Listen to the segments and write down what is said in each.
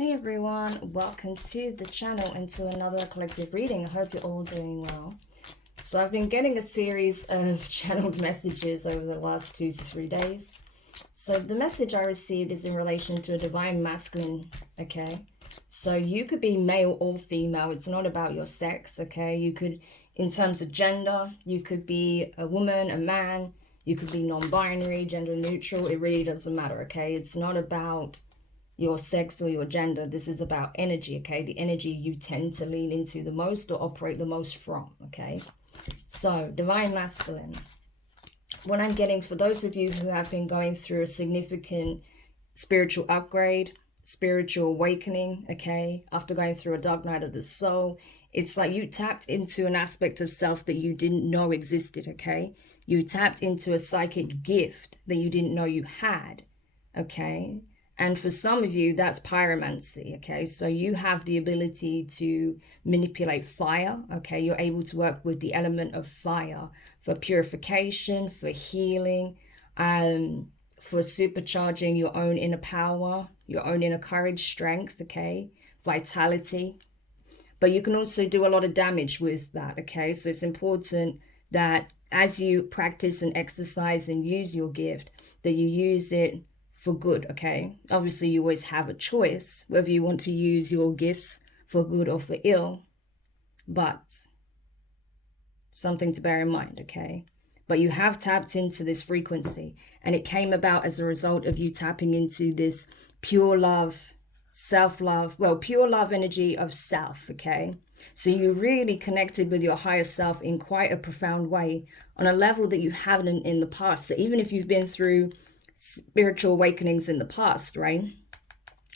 Hey everyone, welcome to the channel and to another collective reading. I hope you're all doing well. So I've been getting a series of channeled messages over the last 2 to 3 days. So the message I received is in relation to a divine masculine, okay? So you could be male or female. It's not about your sex, okay? You could, in terms of gender, you could be a woman, a man. You could be non-binary, gender neutral. It really doesn't matter, okay? It's not about your sex or your gender. This is about energy, okay? The energy you tend to lean into the most or operate the most from, okay? So divine masculine, what I'm getting for those of you who have been going through a significant spiritual upgrade, spiritual awakening, okay, after going through a dark night of the soul, it's like you tapped into an aspect of self that you didn't know existed, okay? You tapped into a psychic gift that you didn't know you had, okay? And for some of you, that's pyromancy, okay? So you have the ability to manipulate fire, okay? You're able to work with the element of fire for purification, for healing, for supercharging your own inner power, your own inner courage, strength, okay? Vitality. But you can also do a lot of damage with that, okay? So it's important that as you practice and exercise and use your gift, that you use it for good, okay? Obviously, you always have a choice whether you want to use your gifts for good or for ill, but something to bear in mind, okay? But you have tapped into this frequency, and it came about as a result of you tapping into this pure love, self-love, well, pure love energy of self, okay? So you really connected with your higher self in quite a profound way on a level that you haven't in the past. So even if you've been through spiritual awakenings in the past, right?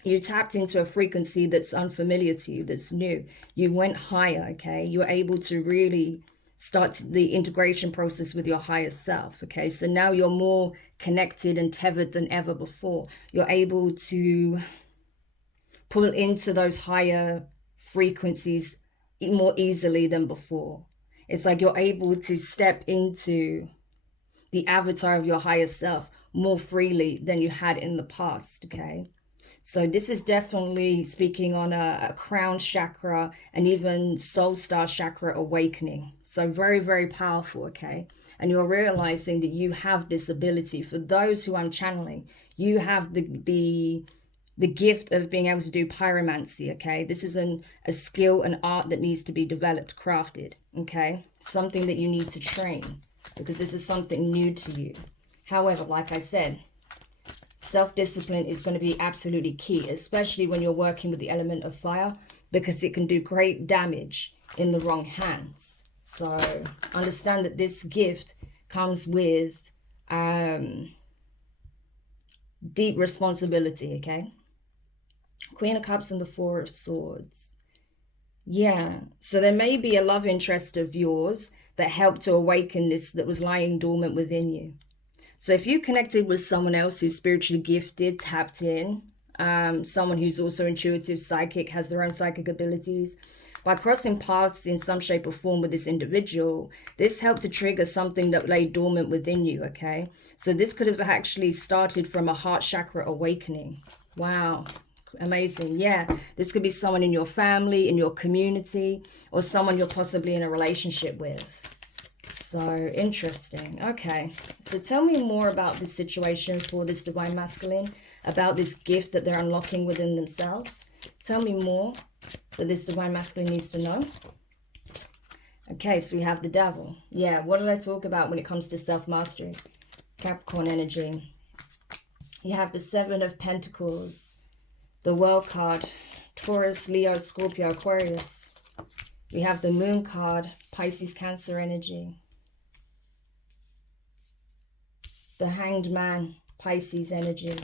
You tapped into a frequency that's unfamiliar to you, that's new. You went higher, okay? You were able to really start the integration process with your higher self, okay? So now you're more connected and tethered than ever before. You're able to pull into those higher frequencies more easily than before. It's like you're able to step into the avatar of your higher self more freely than you had in the past, okay? So this is definitely speaking on a crown chakra and even soul star chakra awakening. So very, very powerful, okay? And you're realizing that you have this ability. For those who I'm channeling, you have the gift of being able to do pyromancy, okay? This is a skill, an art that needs to be developed, crafted, okay? Something that you need to train, because this is something new to you. However, like I said, self-discipline is going to be absolutely key, especially when you're working with the element of fire, because it can do great damage in the wrong hands. So understand that this gift comes with deep responsibility, okay? Queen of Cups and the Four of Swords. Yeah, so there may be a love interest of yours that helped to awaken this that was lying dormant within you. So if you connected with someone else who's spiritually gifted, tapped in, someone who's also intuitive, psychic, has their own psychic abilities, by crossing paths in some shape or form with this individual, this helped to trigger something that lay dormant within you, okay? So this could have actually started from a heart chakra awakening. Wow. Amazing. Yeah, this could be someone in your family, in your community, or someone you're possibly in a relationship with. So interesting. Okay, so tell me more about this situation for this divine masculine, about this gift that they're unlocking within themselves. Tell me more that this divine masculine needs to know. Okay, so we have the devil. Yeah, what did I talk about when it comes to self-mastery? Capricorn energy. You have the Seven of Pentacles, the World card, Taurus, Leo, Scorpio, Aquarius. We have the Moon card, Pisces, Cancer energy. The Hanged Man, Pisces energy.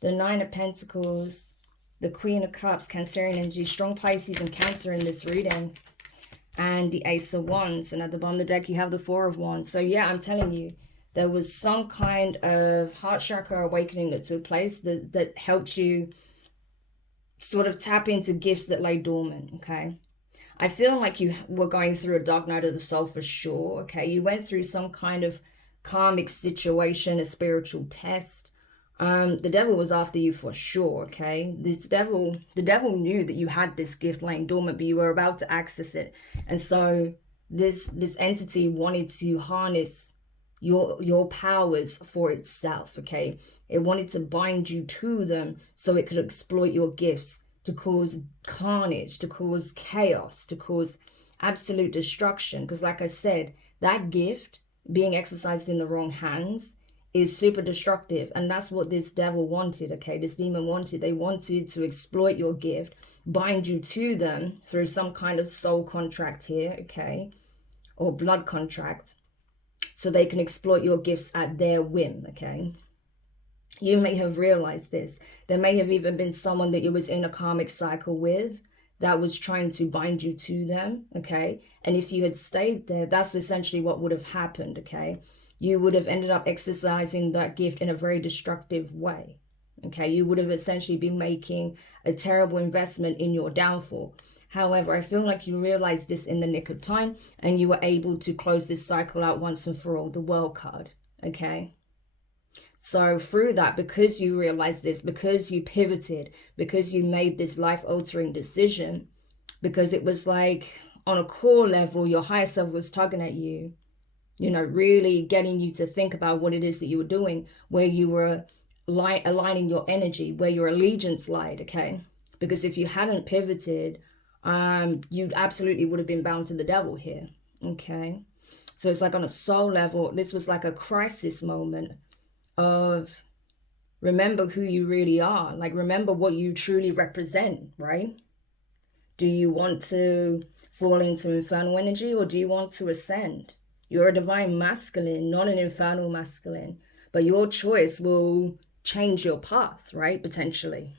The Nine of Pentacles, the Queen of Cups, Cancerian energy. Strong Pisces and Cancer in this reading. And the Ace of Wands. And at the bottom of the deck, you have the Four of Wands. So yeah, I'm telling you, there was some kind of heart chakra awakening that took place that helped you sort of tap into gifts that lay dormant, okay? I feel like you were going through a dark night of the soul for sure, okay? You went through some kind of karmic situation, a spiritual test, The devil was after you for sure, okay? The devil knew that you had this gift laying dormant, but you were about to access it. And so this entity wanted to harness your powers for itself, okay? It wanted to bind you to them so it could exploit your gifts to cause carnage, to cause chaos, to cause absolute destruction. Because like I said, that gift being exercised in the wrong hands is super destructive, and that's what this devil wanted, okay? This demon wanted. They wanted to exploit your gift, bind you to them through some kind of soul contract here, okay, or blood contract, so they can exploit your gifts at their whim, okay? You may have realized this. There may have even been someone that you was in a karmic cycle with that was trying to bind you to them, okay? And if you had stayed there, that's essentially what would have happened, okay? You would have ended up exercising that gift in a very destructive way, okay? You would have essentially been making a terrible investment in your downfall. However, I feel like you realized this in the nick of time and you were able to close this cycle out once and for all, the World card, okay? So through that, because you realized this, because you pivoted, because you made this life-altering decision, because it was like on a core level, your higher self was tugging at you, you know, really getting you to think about what it is that you were doing, where you were aligning your energy, where your allegiance lied, okay? Because if you hadn't pivoted, you absolutely would have been bound to the devil here, okay? So it's like on a soul level, this was like a crisis moment of remember who you really are, like remember what you truly represent, right? Do you want to fall into infernal energy or do you want to ascend? You're a divine masculine, not an infernal masculine, but your choice will change your path, right? Potentially.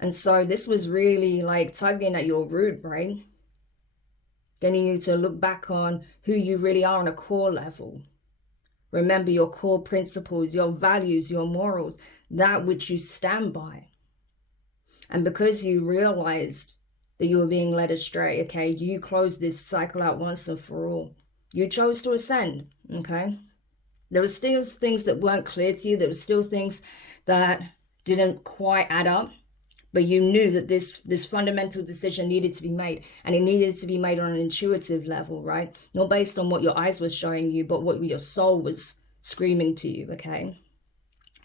And so this was really like tugging at your root, right? Getting you to look back on who you really are on a core level. Remember your core principles, your values, your morals, that which you stand by. And because you realized that you were being led astray, okay, you closed this cycle out once and for all. You chose to ascend, okay? There were still things that weren't clear to you. There were still things that didn't quite add up. But you knew that this fundamental decision needed to be made, and it needed to be made on an intuitive level, right? Not based on what your eyes were showing you, but what your soul was screaming to you, okay?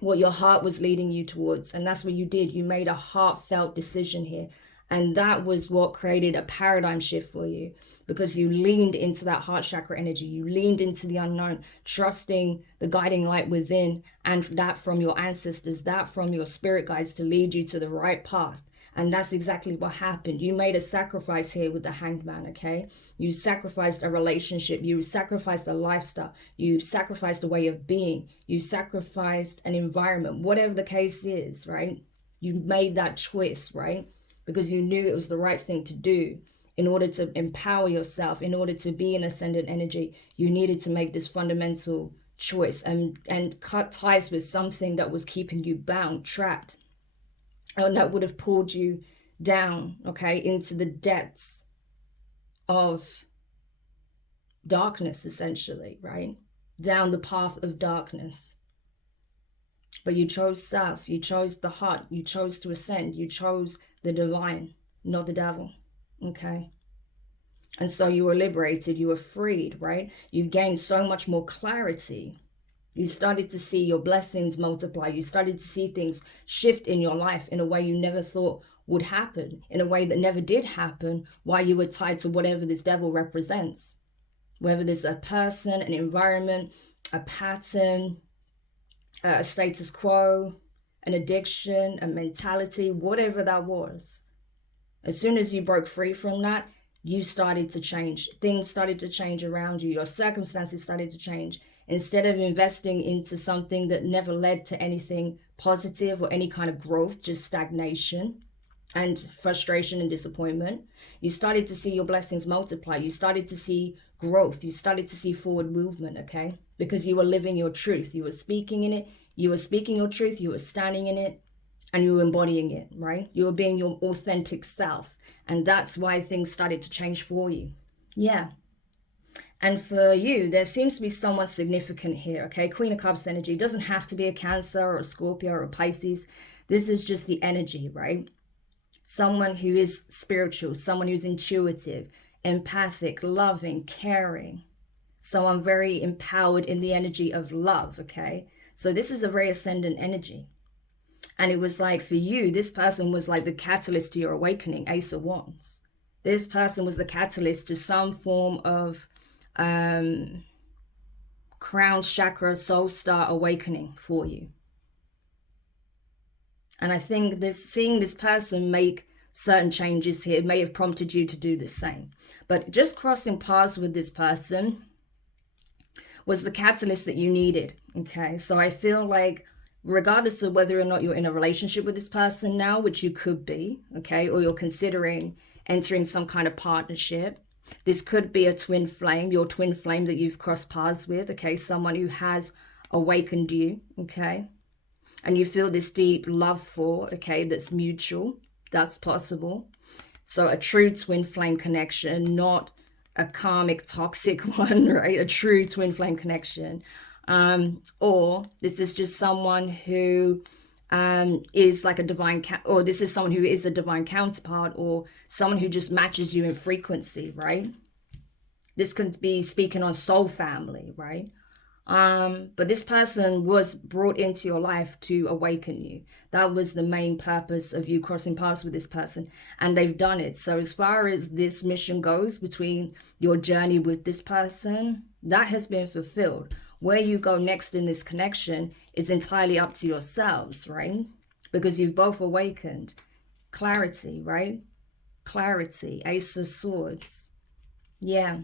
What your heart was leading you towards. And that's what you did. You made a heartfelt decision here. And that was what created a paradigm shift for you, because you leaned into that heart chakra energy. You leaned into the unknown, trusting the guiding light within, and that from your ancestors, that from your spirit guides to lead you to the right path. And that's exactly what happened. You made a sacrifice here with the Hanged Man, okay? You sacrificed a relationship. You sacrificed a lifestyle. You sacrificed a way of being. You sacrificed an environment, whatever the case is, right? You made that choice, right? Because you knew it was the right thing to do. In order to empower yourself, in order to be an ascendant energy, you needed to make this fundamental choice and cut ties with something that was keeping you bound, trapped, and that would have pulled you down, okay, into the depths of darkness, essentially, right? Down the path of darkness. But you chose self, you chose the heart, you chose to ascend, you chose the divine, not the devil, okay? And so you were liberated, you were freed, right? You gained so much more clarity. You started to see your blessings multiply. You started to see things shift in your life in a way you never thought would happen, in a way that never did happen while you were tied to whatever this devil represents. Whether there's a person, an environment, a pattern, a status quo, an addiction, a mentality, whatever that was. As soon as you broke free from that, you started to change. Things started to change around you. Your circumstances started to change. Instead of investing into something that never led to anything positive or any kind of growth, just stagnation and frustration and disappointment, you started to see your blessings multiply. You started to see growth. You started to see forward movement, okay? Because you were living your truth. You were speaking in it. You were speaking your truth. You were standing in it. And you were embodying it, right? You were being your authentic self. And that's why things started to change for you. Yeah. And for you, there seems to be someone significant here, okay? Queen of Cups energy. It doesn't have to be a Cancer or a Scorpio or a Pisces. This is just the energy, right? Someone who is spiritual, someone who's intuitive, empathic, loving, caring. Someone very empowered in the energy of love, okay? So this is a very ascendant energy. And it was like, for you, this person was like the catalyst to your awakening, Ace of Wands. This person was the catalyst to some form of crown chakra, soul star awakening for you. And I think seeing this person make certain changes here may have prompted you to do the same. But just crossing paths with this person was the catalyst that you needed, okay? So I feel like regardless of whether or not you're in a relationship with this person now, which you could be, okay, or you're considering entering some kind of partnership, this could be a twin flame, your twin flame that you've crossed paths with, okay, someone who has awakened you, okay, and you feel this deep love for, okay, that's mutual, that's possible. So a true twin flame connection, not a karmic toxic one, right? A true twin flame connection. Or this is just someone who is like a divine, or this is someone who is a divine counterpart, or someone who just matches you in frequency, right? This could be speaking on soul family, right? But this person was brought into your life to awaken you. That was the main purpose of you crossing paths with this person, and they've done it. So as far as this mission goes between your journey with this person, that has been fulfilled. Where you go next in this connection is entirely up to yourselves, right? Because you've both awakened. Clarity, right? Clarity, Ace of Swords. Yeah.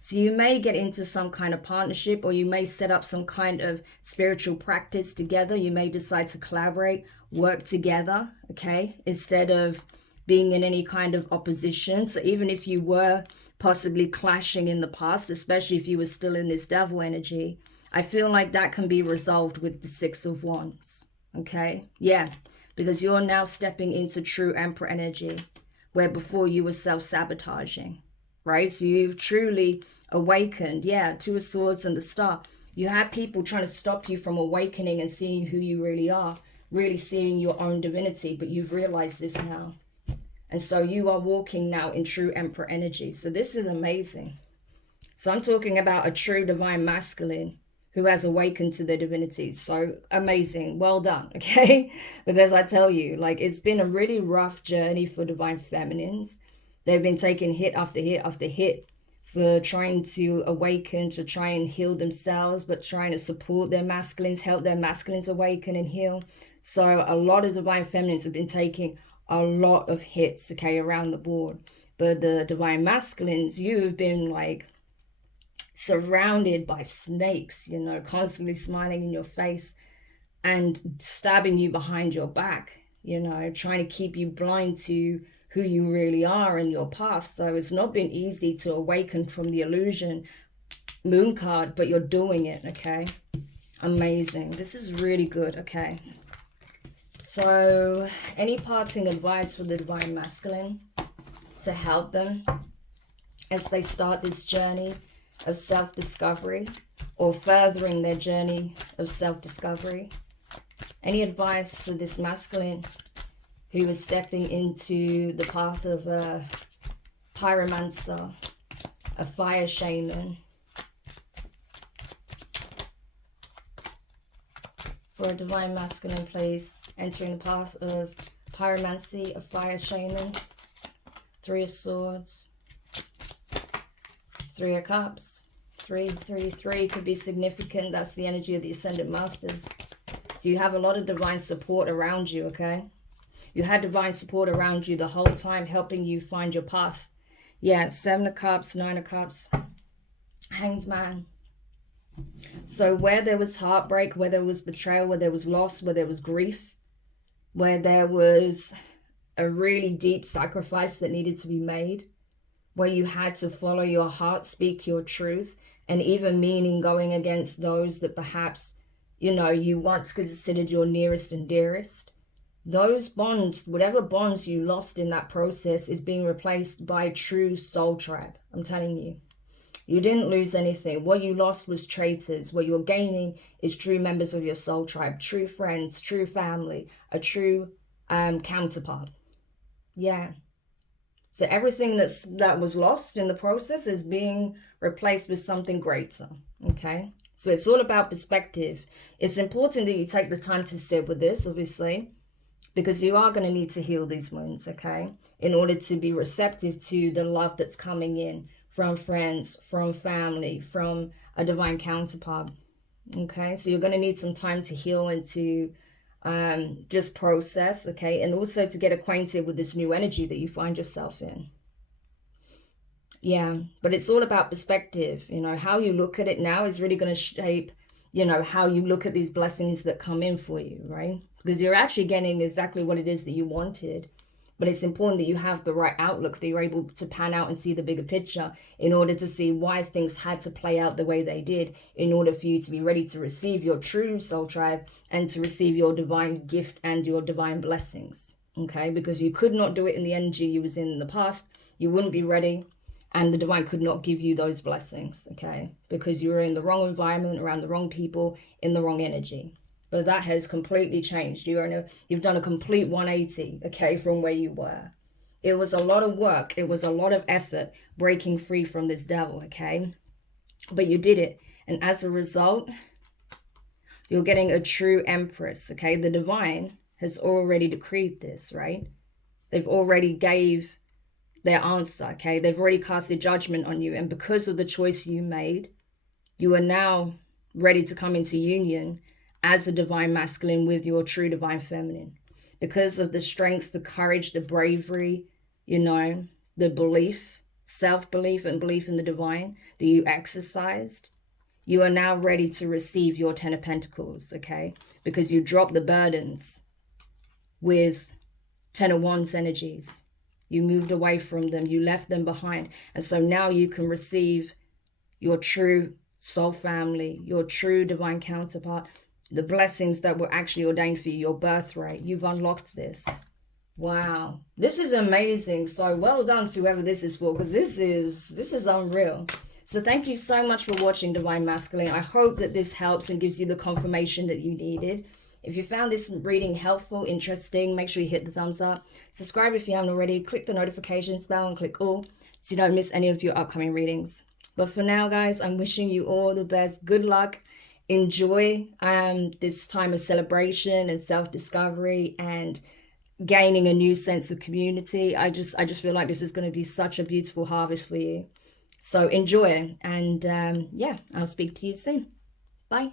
So you may get into some kind of partnership, or you may set up some kind of spiritual practice together. You may decide to collaborate, work together, okay, instead of being in any kind of opposition. So even if you were possibly clashing in the past, especially if you were still in this devil energy, I feel like that can be resolved with the Six of Wands, okay? Yeah, because you're now stepping into true Emperor energy, where before you were self-sabotaging. Right? So you've truly awakened. Yeah, Two of Swords and the Star. You have people trying to stop you from awakening and seeing who you really are, really seeing your own divinity, but you've realized this now. And so you are walking now in true Emperor energy. So this is amazing. So I'm talking about a true divine masculine who has awakened to their divinity. So amazing. Well done, okay? Because I tell you, like, it's been a really rough journey for divine feminines. They've been taking hit after hit after hit for trying to awaken, to try and heal themselves, but trying to support their masculines, help their masculines awaken and heal. So a lot of divine feminines have been taking a lot of hits, okay, around the board. But the divine masculines, you have been like surrounded by snakes, you know, constantly smiling in your face and stabbing you behind your back, you know, trying to keep you blind to who you really are and your path. So it's not been easy to awaken from the illusion moon card, but you're doing it, okay? Amazing. This is really good, okay? So any parting advice for the divine masculine to help them as they start this journey of self-discovery, or furthering their journey of self-discovery? Any advice for this masculine who is stepping into the path of a pyromancer, a fire shaman? For a divine masculine, please, entering the path of pyromancy, a fire shaman. Three of Swords, Three of Cups. 333 could be significant. That's the energy of the Ascendant Masters. So you have a lot of divine support around you, okay? You had divine support around you the whole time, helping you find your path. Yeah, 7 of Cups, 9 of Cups, Hanged Man. So where there was heartbreak, where there was betrayal, where there was loss, where there was grief, where there was a really deep sacrifice that needed to be made, where you had to follow your heart, speak your truth, and even meaning going against those that perhaps, you know, you once considered your nearest and dearest. Those bonds, whatever bonds you lost in that process, is being replaced by true soul tribe. I'm telling you. You didn't lose anything. What you lost was traitors. What you're gaining is true members of your soul tribe, true friends, true family, a true counterpart. Yeah. So everything that was lost in the process is being replaced with something greater. Okay. So it's all about perspective. It's important that you take the time to sit with this, obviously, because you are going to need to heal these wounds, okay, in order to be receptive to the love that's coming in from friends, from family, from a divine counterpart. Okay, so you're going to need some time to heal and to just process, okay, and also to get acquainted with this new energy that you find yourself in. Yeah, but it's all about perspective. You know, how you look at it now is really going to shape, you know, how you look at these blessings that come in for you, right? Because you're actually getting exactly what it is that you wanted. But it's important that you have the right outlook, that you're able to pan out and see the bigger picture in order to see why things had to play out the way they did, in order for you to be ready to receive your true soul tribe and to receive your divine gift and your divine blessings. Okay, because you could not do it in the energy you was in the past. You wouldn't be ready, and the divine could not give you those blessings, okay, because you were in the wrong environment, around the wrong people, in the wrong energy. But that has completely changed. You've done a complete 180, okay, from where you were. It was a lot of work. It was a lot of effort breaking free from this devil, okay? But you did it. And as a result, you're getting a true empress, okay? The divine has already decreed this, right? They've already gave their answer, okay? They've already cast a judgment on you. And because of the choice you made, you are now ready to come into union as a divine masculine with your true divine feminine. Because of the strength, the courage, the bravery, you know, the belief, self-belief and belief in the divine that you exercised, you are now ready to receive your 10 of Pentacles, okay? Because you dropped the burdens with 10 of Wands energies. You moved away from them, you left them behind. And so now you can receive your true soul family, your true divine counterpart, the blessings that were actually ordained for you, your birthright. You've unlocked this. Wow, this is amazing. So well done to whoever this is for, because this is unreal. So thank you so much for watching, Divine Masculine. I hope that this helps and gives you the confirmation that you needed. If you found this reading helpful, interesting, make sure you hit the thumbs up. Subscribe if you haven't already. Click the notifications bell and click all so you don't miss any of your upcoming readings. But for now, guys, I'm wishing you all the best. Good luck. Enjoy this time of celebration and self-discovery and gaining a new sense of community. I just feel like this is going to be such a beautiful harvest for you. So enjoy. And yeah, I'll speak to you soon. Bye.